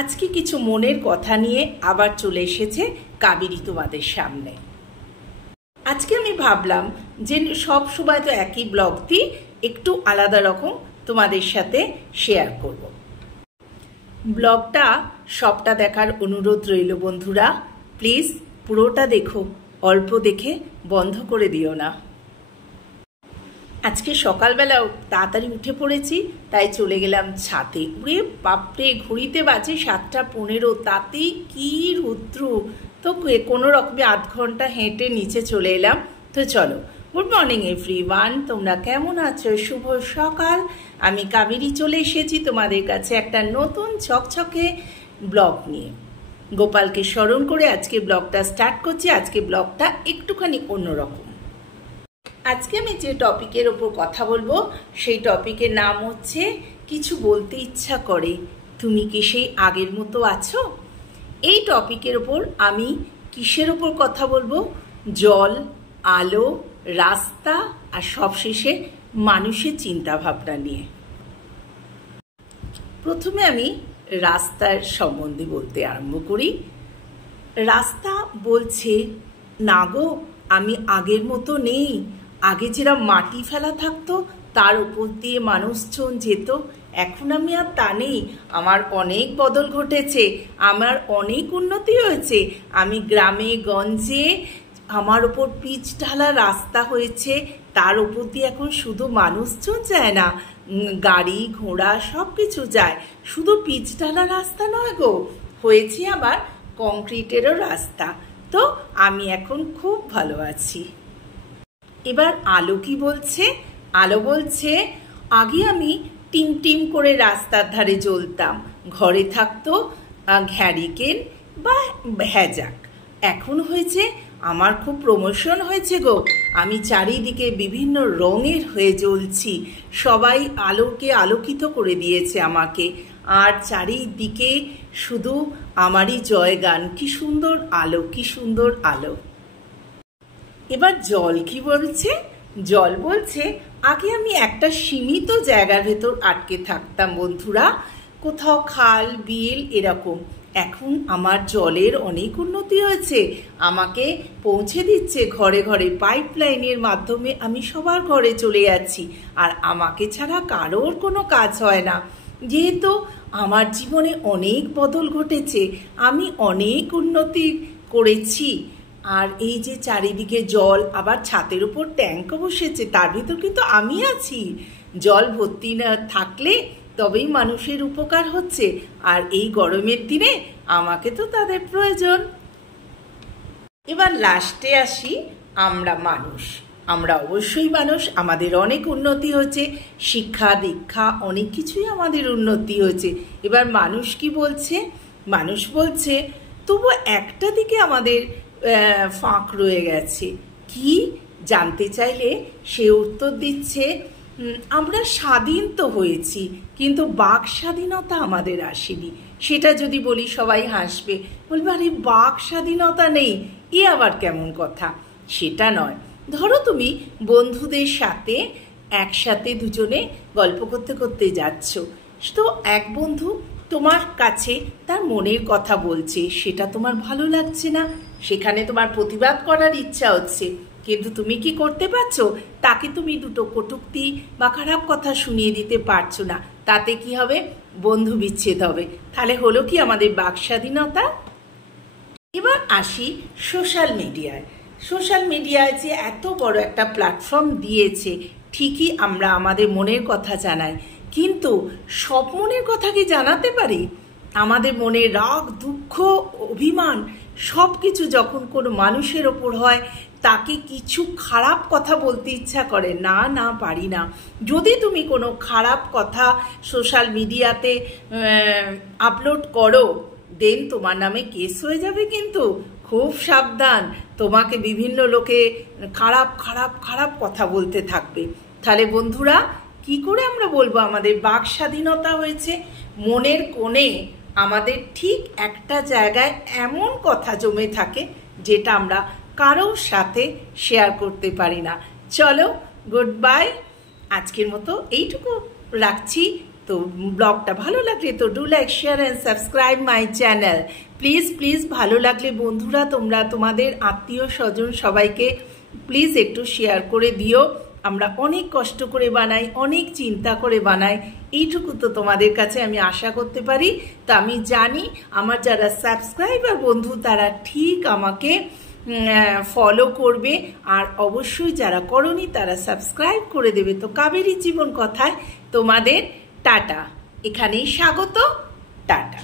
আজকে কিছু মনের কথা নিয়ে আবার চলে এসেছে কাবেরী তোমাদের সামনে। আজকে আমি ভাবলাম যে সব সময় তো একই ব্লগ দিই, একটু আলাদা রকম তোমাদের সাথে শেয়ার করব। ব্লগটা সবটা দেখার অনুরোধ রইল বন্ধুরা, প্লিজ পুরোটা দেখো, অল্প দেখে বন্ধ করে দিও না। আজকে সকালবেলাও তাড়াতাড়ি উঠে পড়েছি, তাই চলে গেলাম ছাদে। উড়ে বাপরে, ঘুরিতে বাজে 7:15, তাতেই কি রৌদ্র। তো কোনো রকমে আধ ঘন্টা হেঁটে নিচে চলে এলাম। তো চলো, গুড মর্নিং এভরিওয়ান, তোমরা কেমন আছো? শুভ সকাল। আমি কাবেরী চলে এসেছি তোমাদের কাছে একটা নতুন ঝকঝকে ব্লগ নিয়ে। গোপালকে স্মরণ করে আজকে ব্লগটা স্টার্ট করছি। আজকে ব্লগটা একটুখানি অন্যরকম। আজকে আমি যে টপিকের ওপর কথা বলবো সেই টপিকের নাম হচ্ছে কিছু বলতে ইচ্ছা করে, তুমি কি সেই আগের মতো আছো? এই টপিকের ওপর আমি কিসের ওপর কথা বলবো? জল, আলো, রাস্তা আর সবশেষে মানুষের চিন্তা ভাবনা নিয়ে। প্রথমে আমি রাস্তার সম্বন্ধে বলতে আরম্ভ করি। রাস্তা বলছে, না গো, আমি আগের মতো নেই। আগে যেরকম মাটি ফেলা থাকতো তার উপর দিয়ে মানুষজন যেত, এখন আমি আর তা নেই। আমার অনেক বদল ঘটেছে, আমার অনেক উন্নতি হয়েছে। আমি গ্রামে গঞ্জে আমার ওপর পিচ ঢালা রাস্তা হয়েছে, তার উপর দিয়ে এখন শুধু মানুষজন যায় না, গাড়ি ঘোড়া সব কিছু যায়। শুধু পিচ ঢালা রাস্তা নয় গো, হয়েছে আবার কংক্রিটেরও রাস্তা। তো আমি এখন খুব ভালো আছি। এবার আলো কি বলছে? আলো বলছে, আগে আমি টিম টিম করে রাস্তার ধারে জ্বলতাম, ঘরে থাকতো ঘ্যারিকেন বা হ্যাজাক। এখন হয়েছে আমার খুব প্রমোশন হয়েছে গো, আমি চারিদিকে বিভিন্ন রঙের হয়ে জ্বলছি। সবাই আলোকে আলোকিত করে দিয়েছে আমাকে, আর চারিদিকে শুধু আমারই জয়গান। কি সুন্দর আলো, কি সুন্দর আলো। এবার জল কি বলছে? জল বলছে, আগে আমি একটা সীমিত জায়গার ভেতর আটকে থাকতাম বন্ধুরা, কোথাও খাল বিল এরকম। এখন আমার জলের অনেক উন্নতি হয়েছে, আমাকে পৌঁছে দিচ্ছে ঘরে ঘরে, পাইপ লাইনের মাধ্যমে আমি সবার ঘরে চলে যাচ্ছি, আর আমাকে ছাড়া কারোর কোনো কাজ হয় না। যেহেতু আমার জীবনে অনেক বদল ঘটেছে, আমি অনেক উন্নতি করেছি। আর এই যে চারিদিকে জল, আবার ছাদের উপর ট্যাঙ্কও বসেছে, তার ভিতর কিন্তু আমি আছি। জল ভর্তি না থাকলে তবেই মানুষের উপকার হচ্ছে, আর এই গরমের দিনে আমাকে তো তাদের প্রয়োজন। এবার লাস্টে আসি, আমরা মানুষ, আমরা অবশ্যই মানুষ, আমাদের অনেক উন্নতি হয়েছে, শিক্ষা দীক্ষা অনেক কিছুই আমাদের উন্নতি হয়েছে। এবার মানুষ কি বলছে? মানুষ বলছে, তবু একটা দিকে আমাদের ফাঁক রয়ে গেছে। কি জানতে চাইলে সে উত্তর দিচ্ছে, আমরা স্বাধীন তো হয়েছি, কিন্তু বাক স্বাধীনতা আমাদের আসেনি। সেটা যদি বলি সবাই হাসবে, বলবে আরে বাক স্বাধীনতা নেই, এ আবার কেমন কথা? সেটা নয়। ধরো তুমি বন্ধুদের সাথে একসাথে দুজনে গল্প করতে করতে যাচ্ছ, তো এক বন্ধু তোমার কাছে তার মনের কথা বলছে, সেটা তোমার ভালো লাগছে না, সেখানে তোমার প্রতিবাদ করার ইচ্ছা হচ্ছে, কিন্তু তুমি কি করতে পারছো? তাকে তুমি দুটো কটূক্তি বা খারাপ কথা শুনিয়ে দিতে পারছো না। তাতে কি হবে? বন্ধু বিচ্ছেদ হবে। তাহলে হলো কি আমাদের বাক স্বাধীনতা? এবার আসি সোশ্যাল মিডিয়ায়। সোশ্যাল মিডিয়ায় যে এত বড় একটা প্ল্যাটফর্ম দিয়েছে, ঠিকই আমরা আমাদের মনের কথা জানাই, কিন্তু সব মনের কথা কি জানাতে পারি? আমাদের মনে রাগ, দুঃখ, অভিমান সব কিছু যখন কোনো মানুষের ওপর হয়, তাকে কিছু খারাপ কথা বলতে ইচ্ছা করে না, না পারি না। যদি তুমি কোনো খারাপ কথা সোশ্যাল মিডিয়াতে আপলোড করো, দেন তোমার নামে কেস হয়ে যাবে, কিন্তু খুব সাবধান। তোমাকে বিভিন্ন লোকে খারাপ খারাপ খারাপ কথা বলতে থাকবে। তাহলে বন্ধুরা, কি করে আমরা বলবো আমাদের বাক স্বাধীনতা হয়েছে? মনের কোণে আমাদের ঠিক একটা জায়গায় এমন কথা জমে থাকে যেটা আমরা কারোর সাথে শেয়ার করতে পারি না। চলো, গুড বাই। আজকের মতো এইটুকু রাখছি। তো ব্লগটা ভালো লাগলে তো do like share and subscribe my channel. Please please ভালো লাগলে বন্ধুরা তোমরা তোমাদের আত্মীয় স্বজন সবাইকে প্লিজ একটু শেয়ার করে দিও। আমরা অনেক কষ্ট করে বানাই, অনেক চিন্তা করে বানাই, এইটুকু তো তোমাদের কাছে আমি আশা করতে পারি। তো আমি জানি আমার যারা সাবস্ক্রাইবার বন্ধু তারা ঠিক আমাকে ফলো করবে, আর অবশ্যই যারা করনি তারা সাবস্ক্রাইব করে দেবে। তো কাবেরী জীবন কথায় তোমাদের টাটা, এখানেই স্বাগত, টাটা।